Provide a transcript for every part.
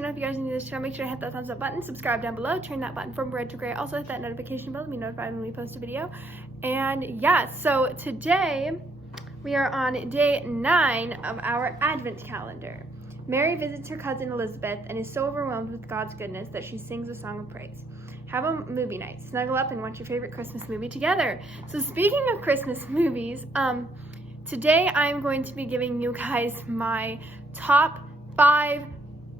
channel. If you guys are new to this channel, make sure to hit that thumbs up button, subscribe down below, turn that button from red to gray. Also hit that notification bell to be notified when we post a video. And yeah, so today we are on day 9 of our Advent calendar. Mary visits her cousin Elizabeth and is so overwhelmed with God's goodness that she sings a song of praise. Have a movie night. Snuggle up and watch your favorite Christmas movie together. So speaking of Christmas movies, today I'm going to be giving you guys my top 5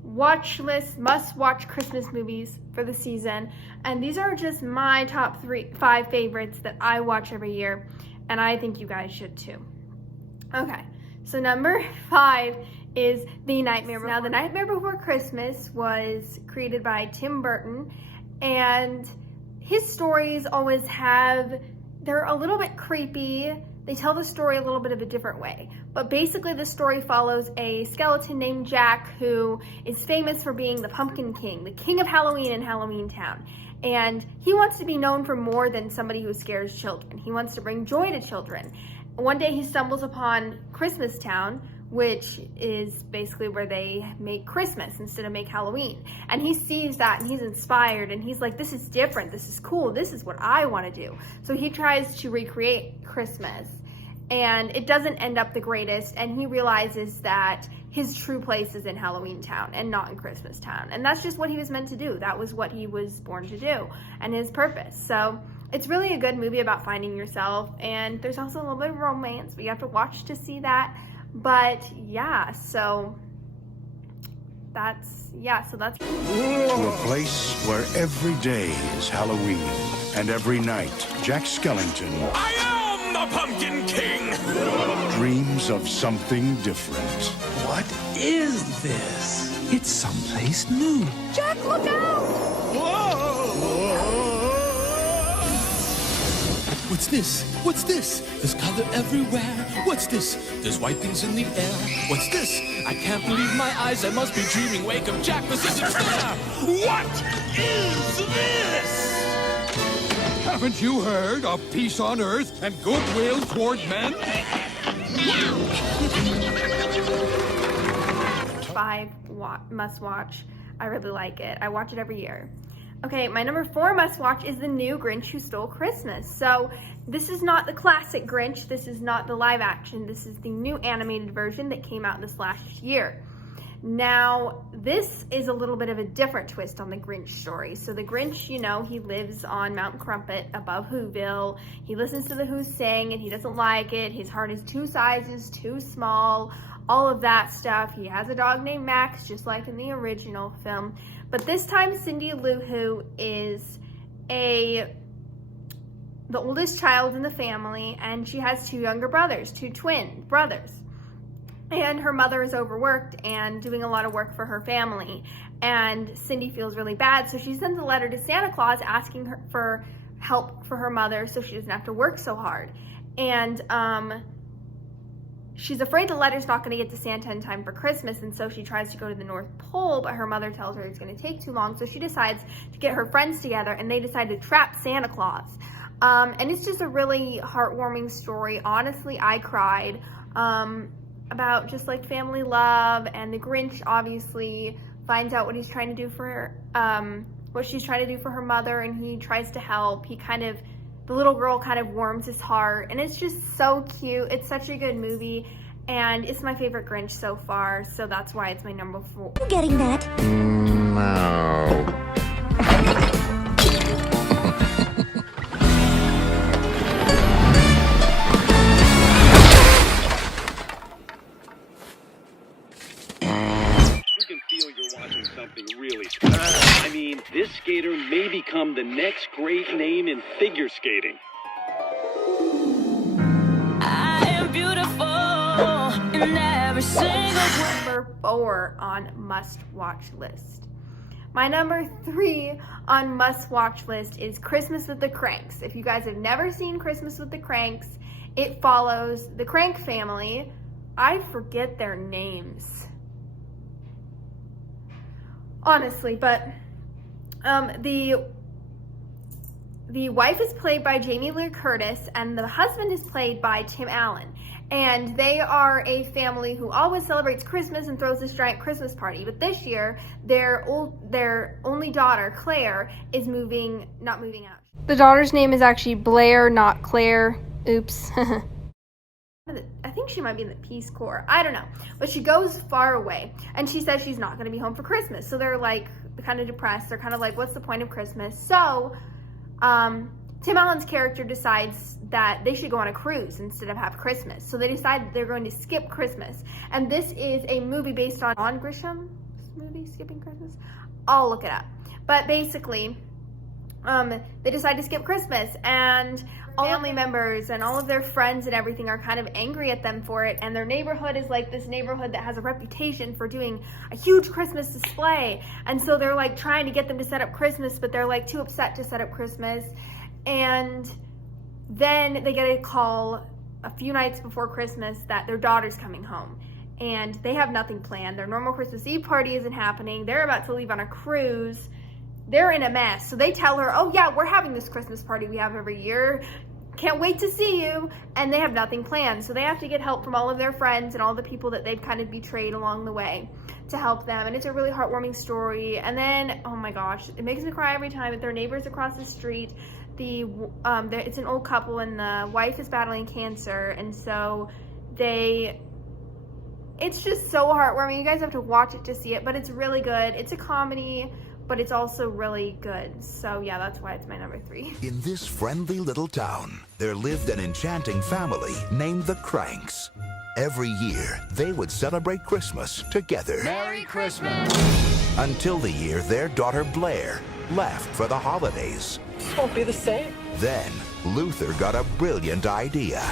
watch list, must-watch Christmas movies for the season. And these are just my top 5 favorites that I watch every year, and I think you guys should too. Okay, so number 5 is The Nightmare Before. Now, The Nightmare Before Christmas was created by Tim Burton, and his stories always they're a little bit creepy. They tell the story a little bit of a different way. But basically the story follows a skeleton named Jack who is famous for being the Pumpkin King, the king of Halloween in Halloween Town. And he wants to be known for more than somebody who scares children. He wants to bring joy to children. One day he stumbles upon Christmas Town, which is basically where they make Christmas instead of make Halloween. And he sees that and he's inspired and he's like, this is different, this is cool, this is what I want to do. So he tries to recreate Christmas and it doesn't end up the greatest, and he realizes that his true place is in Halloween Town and not in Christmas Town. And that's just what he was meant to do. That was what he was born to do and his purpose. So it's really a good movie about finding yourself, and there's also a little bit of romance, but you have to watch to see that. But yeah, so that's to a place where every day is Halloween and every night Jack Skellington, I am the Pumpkin King, dreams of something different. What is this? It's someplace new. Jack, look out! What's this? What's this? There's color everywhere. What's this? There's white things in the air. What's this? I can't believe my eyes. I must be dreaming. Wake up, Jack. This isn't fair. What is this? Haven't you heard of peace on earth and goodwill toward men? 5 must watch. I really like it. I watch it every year. Okay, my number 4 must watch is the new Grinch Who Stole Christmas. So this is not the classic Grinch. This is not the live action. This is the new animated version that came out this last year. Now, this is a little bit of a different twist on the Grinch story. So the Grinch, you know, he lives on Mount Crumpet above Whoville. He listens to the Who sing and he doesn't like it. His heart is 2 sizes too small, all of that stuff. He has a dog named Max, just like in the original film. But this time, Cindy Lou Who is the oldest child in the family, and she has 2 younger brothers, 2 twin brothers. And her mother is overworked and doing a lot of work for her family. And Cindy feels really bad, so she sends a letter to Santa Claus asking her for help for her mother so she doesn't have to work so hard. And she's afraid the letter's not going to get to Santa in time for Christmas, and so she tries to go to the North Pole, but her mother tells her it's going to take too long, so she decides to get her friends together, and they decide to trap Santa Claus. And it's just a really heartwarming story. Honestly, I cried about just like family love, and the Grinch obviously finds out what he's trying to do for what she's trying to do for her mother, and he tries to help. The little girl kind of warms his heart, and it's just so cute. It's such a good movie, and it's my favorite Grinch so far, so that's why it's my number 4. You getting that? No. You can feel you're watching something really special. I mean, this skater may become the next great name in figure skating. I am beautiful in every single Number 4 on must-watch list. My number 3 on must-watch list is Christmas with the Kranks. If you guys have never seen Christmas with the Kranks, it follows the Crank family. I forget their names, honestly, but the wife is played by Jamie Lee Curtis and the husband is played by Tim Allen. And they are a family who always celebrates Christmas and throws this giant Christmas party. But this year, their only daughter, Claire, is not moving out. The daughter's name is actually Blair, not Claire. Oops. I think she might be in the Peace Corps. I don't know. But she goes far away. And she says she's not going to be home for Christmas. So they're like kind of depressed. They're kind of like, what's the point of Christmas? So Tim Allen's character decides that they should go on a cruise instead of have Christmas. So they decide they're going to skip Christmas. And this is a movie based on Grisham's movie, Skipping Christmas. I'll look it up. But basically, they decide to skip Christmas, and all family members and all of their friends and everything are kind of angry at them for it. And their neighborhood is like this neighborhood that has a reputation for doing a huge Christmas display. And so they're like trying to get them to set up Christmas, but they're like too upset to set up Christmas. And then they get a call a few nights before Christmas that their daughter's coming home. And they have nothing planned. Their normal Christmas Eve party isn't happening. They're about to leave on a cruise. They're in a mess. So they tell her, oh yeah, we're having this Christmas party we have every year. Can't wait to see you. And they have nothing planned. So they have to get help from all of their friends and all the people that they've kind of betrayed along the way to help them. And it's a really heartwarming story. And then, oh my gosh, it makes me cry every time. Their neighbors across the street, it's an old couple, and the wife is battling cancer. And so it's just so heartwarming. You guys have to watch it to see it, but it's really good. It's a comedy, but it's also really good. So yeah, that's why it's my number 3. In this friendly little town, there lived an enchanting family named the Kranks. Every year, they would celebrate Christmas together. Merry Christmas! Until the year their daughter Blair left for the holidays. This won't be the same. Then, Luther got a brilliant idea.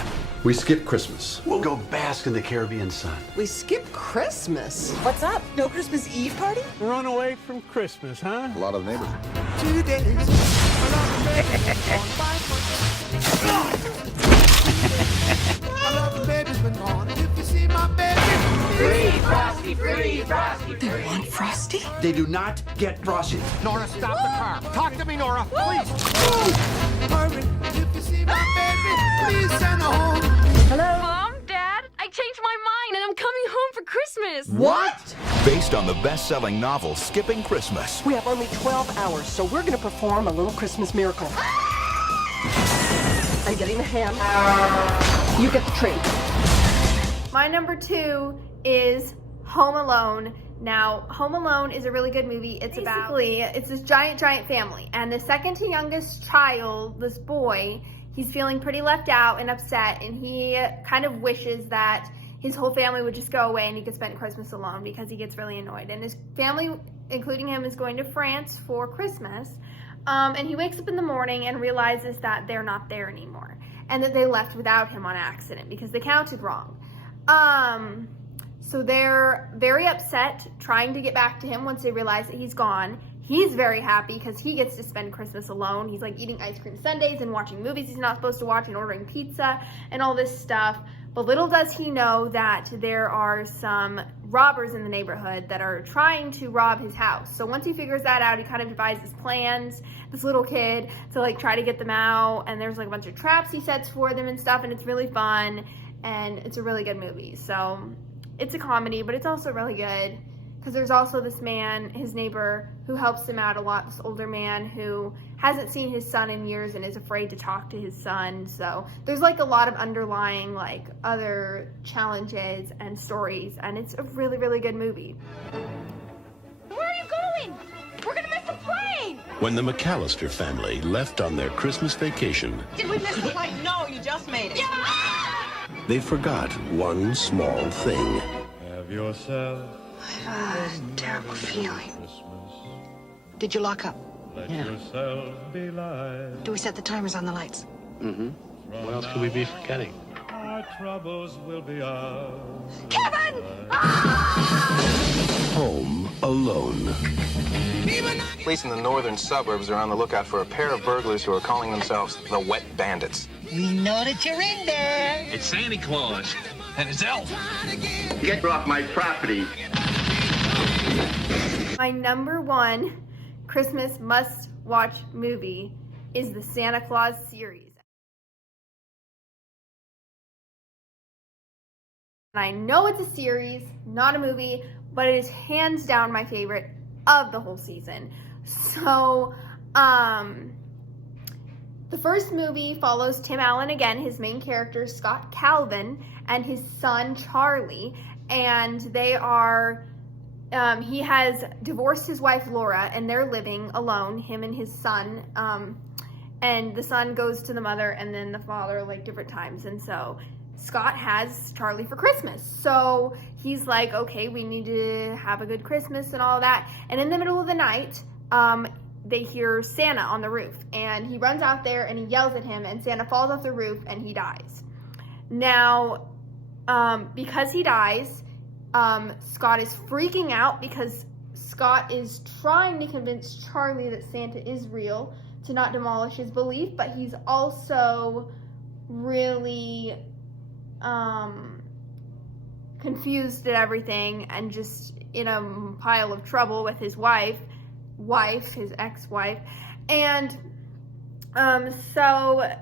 We skip Christmas. We'll go bask in the Caribbean sun. We skip Christmas? What's up? No Christmas Eve party? Run away from Christmas, huh? A lot of the neighbors. 2 days. Free Frosty, free Frosty, free. They want Frosty? They do not get Frosty. Nora, stop the car. Talk to me, Nora, please. Hurry, if you see my baby, please send her home. Hello? Mom, Dad, I changed my mind and I'm coming home for Christmas. What? Based on the best-selling novel Skipping Christmas. We have only 12 hours, so we're gonna perform a little Christmas miracle. I'm getting the ham. You get the tree. My number 2 is Home Alone. Now, Home Alone is a really good movie. It's this giant family. And the second to youngest child, this boy, he's feeling pretty left out and upset. And he kind of wishes that his whole family would just go away and he could spend Christmas alone because he gets really annoyed. And his family, including him, is going to France for Christmas. And he wakes up in the morning and realizes that they're not there anymore. And that they left without him on accident because they counted wrong. So they're very upset trying to get back to him once they realize that he's gone. He's very happy because he gets to spend Christmas alone. He's like eating ice cream sundaes and watching movies he's not supposed to watch and ordering pizza and all this stuff. But little does he know that there are some robbers in the neighborhood that are trying to rob his house. So once he figures that out, he kind of devises plans, this little kid, to like try to get them out. And there's like a bunch of traps he sets for them and stuff, and it's really fun. And it's a really good movie. So it's a comedy, but it's also really good because there's also this man, his neighbor, who helps him out a lot, this older man who hasn't seen his son in years and is afraid to talk to his son. So there's like a lot of underlying like other challenges and stories, and it's a really, really good movie. Where are you going? We're gonna miss the plane! When the McAllister family left on their Christmas vacation, Did we miss the flight? No, you just made it. Yeah! they forgot one small thing. Have yourself A terrible feeling. Did you lock up? let yourself be light. Do we set the timers on the lights? Mm-hmm. What else could we be forgetting? Our troubles will be ours. Kevin! Home Alone. Police in the northern suburbs are on the lookout for a pair of burglars who are calling themselves the Wet Bandits. We know that you're in there. It's Santa Claus and his elf. Get off my property. My number 1 Christmas must-watch movie is the Santa Claus series. I know it's a series, not a movie, but it is hands down my favorite of the whole season. So, the first movie follows Tim Allen again, his main character, Scott Calvin, and his son, Charlie. And they are, he has divorced his wife, Laura, and they're living alone, him and his son. And the son goes to the mother and then the father, like, different times. And so Scott has Charlie for Christmas. So he's like, okay, we need to have a good Christmas and all that. And in the middle of the night, they hear Santa on the roof, and he runs out there and he yells at him, and Santa falls off the roof and he dies. Now, because he dies, Scott is freaking out because Scott is trying to convince Charlie that Santa is real to not demolish his belief, but he's also really confused at everything and just in a pile of trouble with his his ex-wife. And so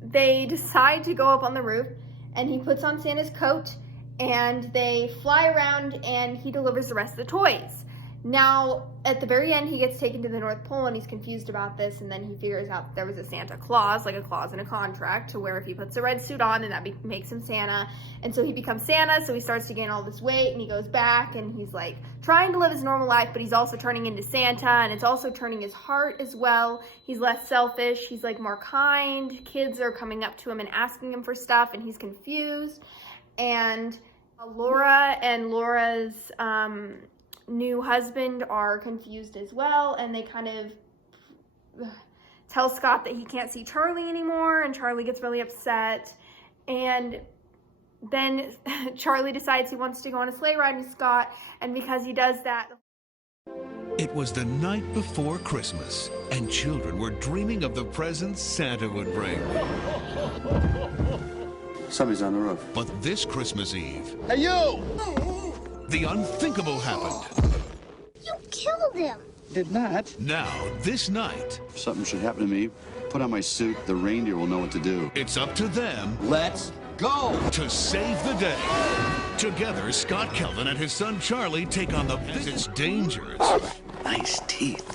they decide to go up on the roof, and he puts on Santa's coat and they fly around and he delivers the rest of the toys. Now, at the very end, he gets taken to the North Pole and he's confused about this, and then he figures out there was a Santa Claus, like a clause in a contract, to where if he puts a red suit on, then that makes him Santa. And so he becomes Santa, so he starts to gain all this weight, and he goes back, and he's like trying to live his normal life, but he's also turning into Santa, and it's also turning his heart as well. He's less selfish, he's like more kind. Kids are coming up to him and asking him for stuff, and he's confused. And Laura and Laura's new husband are confused as well, and they kind of tell Scott that he can't see Charlie anymore, and Charlie gets really upset. And then Charlie decides he wants to go on a sleigh ride with Scott, and because he does that... It was the night before Christmas, and children were dreaming of the presents Santa would bring. Somebody's on the roof. But this Christmas Eve... Hey, you! The unthinkable happened. You killed him. Did not. Now, this night... If something should happen to me, put on my suit, the reindeer will know what to do. It's up to them... Let's go! ...to save the day. Together, Scott Calvin and his son Charlie take on the biggest dangers. Nice teeth.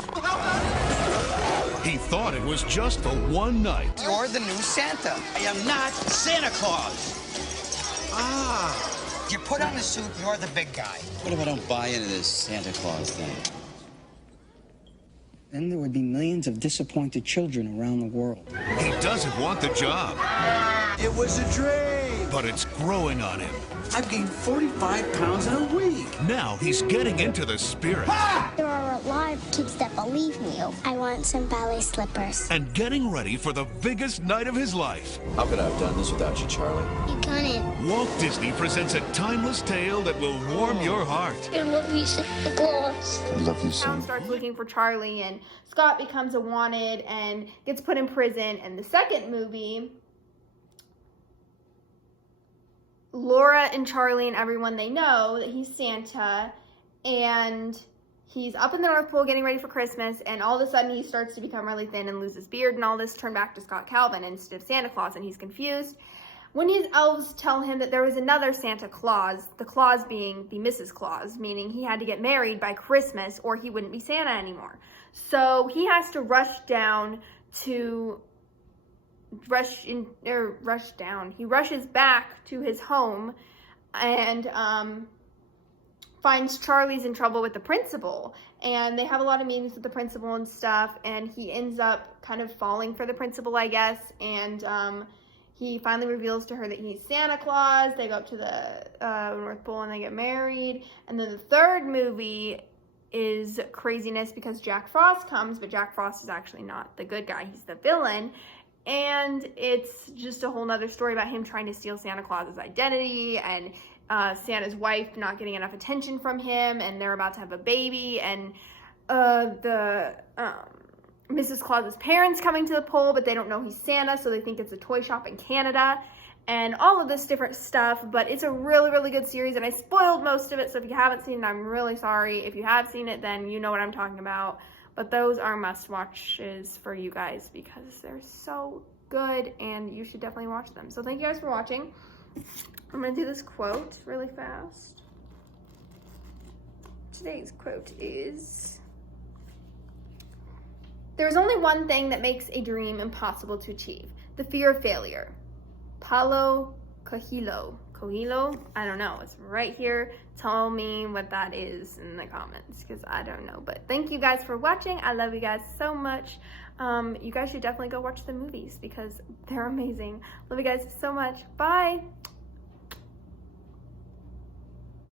He thought it was just for one night. You're the new Santa. I am not Santa Claus. Ah. You put on the suit, you're the big guy. What if I don't buy into this Santa Claus thing? Then there would be millions of disappointed children around the world. He doesn't want the job. It was a dream. But it's growing on him. I've gained 45 pounds in a week. Now he's getting into the spirit. Ah! There are a lot of kids that believe in you. I want some ballet slippers. And getting ready for the biggest night of his life. How could I have done this without you, Charlie? You couldn't. Walt Disney presents a timeless tale that will warm your heart. I love you, Santa Claus. I love you, son. Starts looking for Charlie, and Scott becomes a wanted and gets put in prison. And the second movie, Laura and Charlie and everyone, they know that he's Santa, and he's up in the North Pole getting ready for Christmas, and all of a sudden he starts to become really thin and lose his beard and all this, turn back to Scott Calvin instead of Santa Claus, and he's confused. When his elves tell him that there was another Santa Claus, the Claus being the Mrs. Claus, meaning he had to get married by Christmas or he wouldn't be Santa anymore. So he has to rush down to... He rushes back to his home and finds Charlie's in trouble with the principal, and they have a lot of meetings with the principal and stuff, and he ends up kind of falling for the principal, I guess, and he finally reveals to her that he's Santa Claus. They go up to the North Pole and they get married. And then the third movie is craziness because Jack Frost comes, but Jack Frost is actually not the good guy, he's the villain. And it's just a whole nother story about him trying to steal Santa Claus's identity, and Santa's wife not getting enough attention from him, and they're about to have a baby, and Mrs. Claus's parents coming to the pole, but they don't know he's Santa, so they think it's a toy shop in Canada, and all of this different stuff. But it's a really, really good series, and I spoiled most of it, so if you haven't seen it, I'm really sorry. If you have seen it, then you know what I'm talking about. But those are must-watches for you guys because they're so good, and you should definitely watch them. So thank you guys for watching. I'm gonna do this quote really fast. Today's quote is, "There is only one thing that makes a dream impossible to achieve: the fear of failure." Paulo Coelho. Coelho? I don't know. It's right here. Tell me what that is in the comments, because I don't know. But thank you guys for watching. I love you guys so much. You guys should definitely go watch the movies because they're amazing. Love you guys so much. Bye.